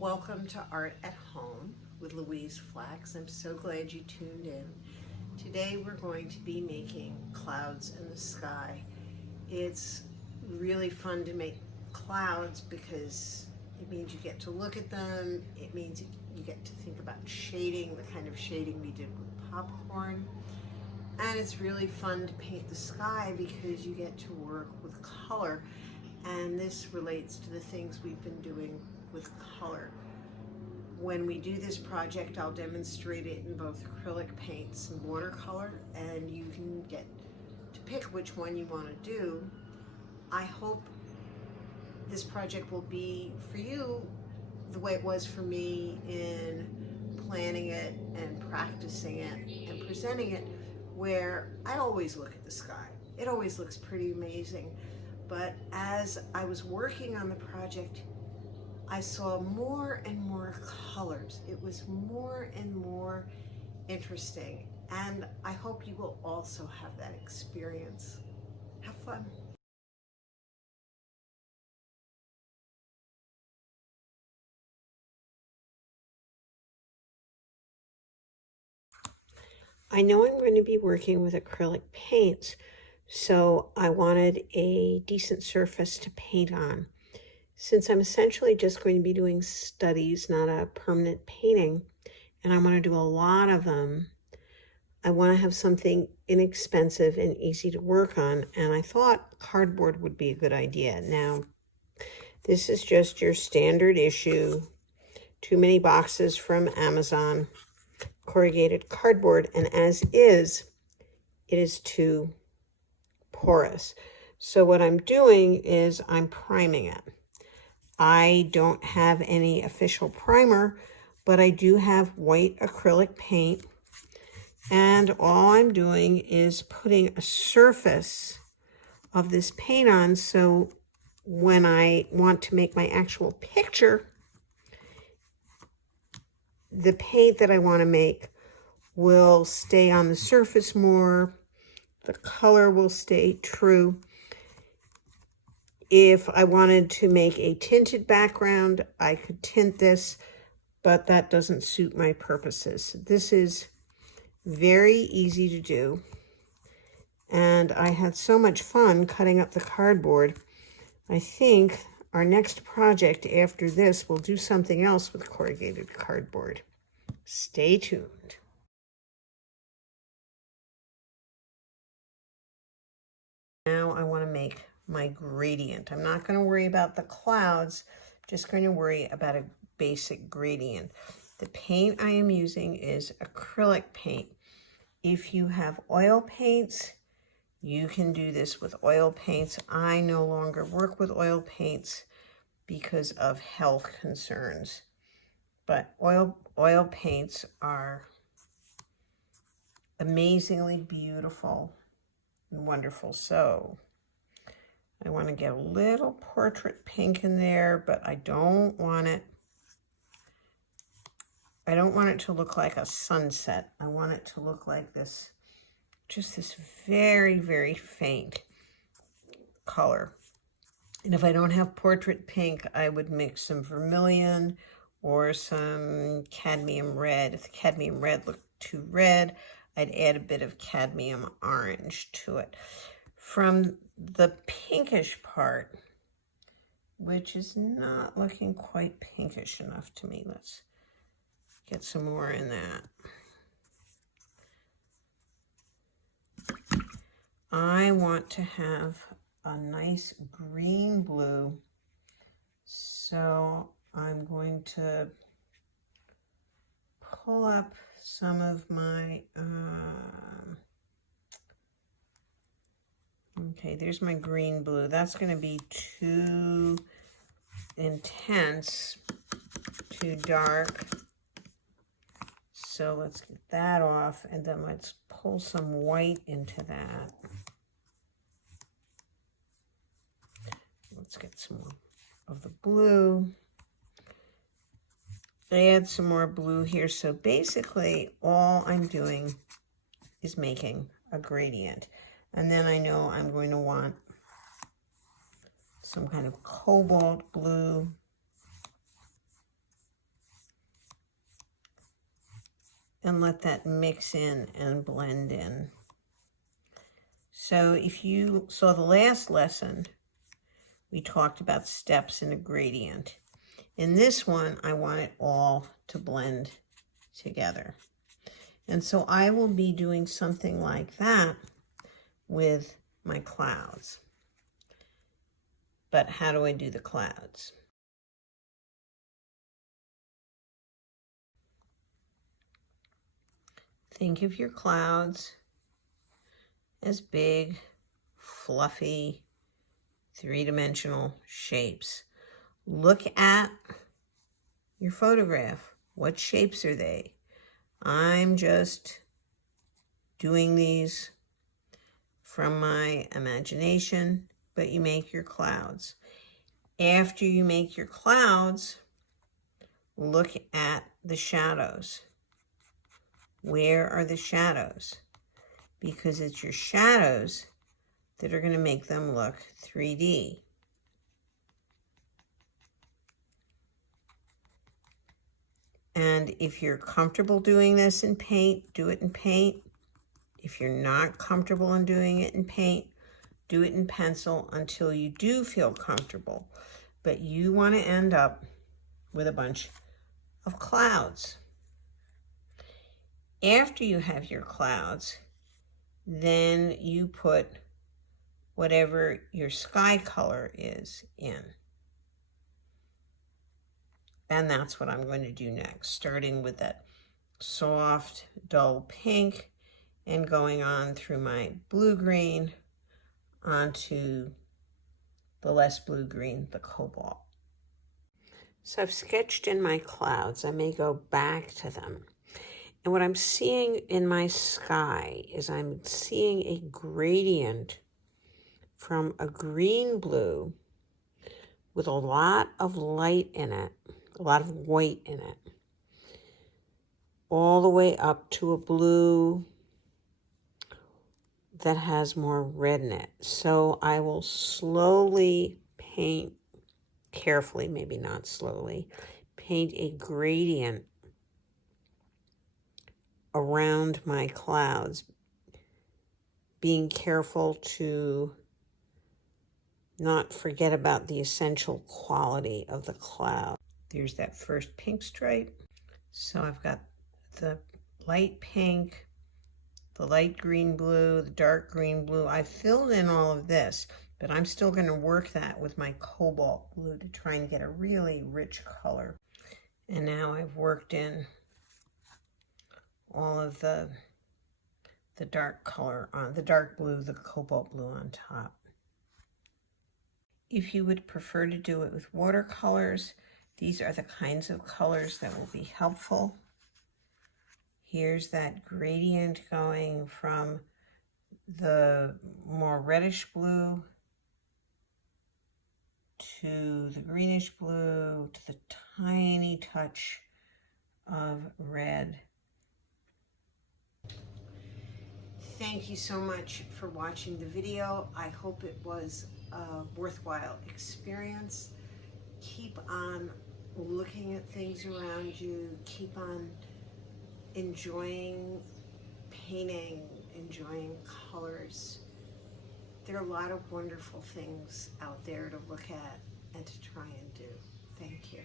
Welcome to Art at Home with Louise Flax. I'm so glad you tuned in. Today we're going to be making clouds in the sky. It's really fun to make clouds because it means you get to look at them. It means you get to think about shading, the kind of shading we did with popcorn. And it's really fun to paint the sky because you get to work with color. And this relates to the things we've been doing with color. When we do this project, I'll demonstrate it in both acrylic paints and watercolor, and you can get to pick which one you want to do. I hope this project will be for you the way it was for me in planning it and practicing it and presenting it, where I always look at the sky. It always looks pretty amazing. But as I was working on the project, I saw more and more colors. It was more and more interesting. And I hope you will also have that experience. Have fun. I know I'm going to be working with acrylic paints, so I wanted a decent surface to paint on. Since I'm essentially just going to be doing studies, not a permanent painting, and I want to do a lot of them, I want to have something inexpensive and easy to work on, and I thought cardboard would be a good idea. Now, this is just your standard issue, too many boxes from Amazon, corrugated cardboard, and as is, it is too porous. So what I'm doing is I'm priming it. I don't have any official primer, but I do have white acrylic paint. And all I'm doing is putting a surface of this paint on, so when I want to make my actual picture, the paint that I want to make will stay on the surface more. The color will stay true. If I wanted to make a tinted background, I could tint this, but that doesn't suit my purposes. This is very easy to do, and I had so much fun cutting up the cardboard. I think our next project after this will do something else with corrugated cardboard. Stay tuned. Now I want to make my gradient. I'm not going to worry about the clouds, just going to worry about a basic gradient. The paint I am using is acrylic paint. If you have oil paints, you can do this with oil paints. I no longer work with oil paints because of health concerns, but oil paints are amazingly beautiful and wonderful. So I want to get a little portrait pink in there, but I don't want it to look like a sunset. I want it to look like this, just this very, very faint color. And if I don't have portrait pink, I would mix some vermilion or some cadmium red. If the cadmium red looked too red, I'd add a bit of cadmium orange to it. From the pinkish part, which is not looking quite pinkish enough to me, let's get some more in that. I want to have a nice green blue, so I'm going to pull up some of my, okay, there's my green blue. That's going to be too intense, too dark. So let's get that off, and then let's pull some white into that. Let's get some more of the blue. Add some more blue here. So basically all I'm doing is making a gradient. And then I know I'm going to want some kind of cobalt blue and let that mix in and blend in. So if you saw the last lesson, we talked about steps in a gradient. In this one, I want it all to blend together. And so I will be doing something like that with my clouds. But how do I do the clouds? Think of your clouds as big, fluffy, three-dimensional shapes. Look at your photograph. What shapes are they? I'm just doing these from my imagination, but you make your clouds. After you make your clouds, look at the shadows. Where are the shadows? Because it's your shadows that are going to make them look 3D. And if you're comfortable doing this in paint, do it in paint. If you're not comfortable in doing it in paint, do it in pencil until you do feel comfortable. But you want to end up with a bunch of clouds. After you have your clouds, then you put whatever your sky color is in. And that's what I'm going to do next, starting with that soft, dull pink and going on through my blue-green onto the less blue-green, the cobalt. So I've sketched in my clouds. I may go back to them. And what I'm seeing in my sky is I'm seeing a gradient from a green-blue with a lot of light in it, a lot of white in it, all the way up to a blue that has more red in it. So I will slowly paint, carefully, maybe not slowly, paint a gradient around my clouds, being careful to not forget about the essential quality of the cloud. There's that first pink stripe. So I've got the light pink, the light green blue, the dark green blue. I filled in all of this, but I'm still going to work that with my cobalt blue to try and get a really rich color. And now I've worked in all of the dark color on the dark blue, the cobalt blue on top. If you would prefer to do it with watercolors, these are the kinds of colors that will be helpful. Here's that gradient going from the more reddish blue to the greenish blue to the tiny touch of red. Thank you so much for watching the video. I hope it was a worthwhile experience. Keep on looking at things around you. Keep on enjoying painting, enjoying colors. There are a lot of wonderful things out there to look at and to try and do. Thank you.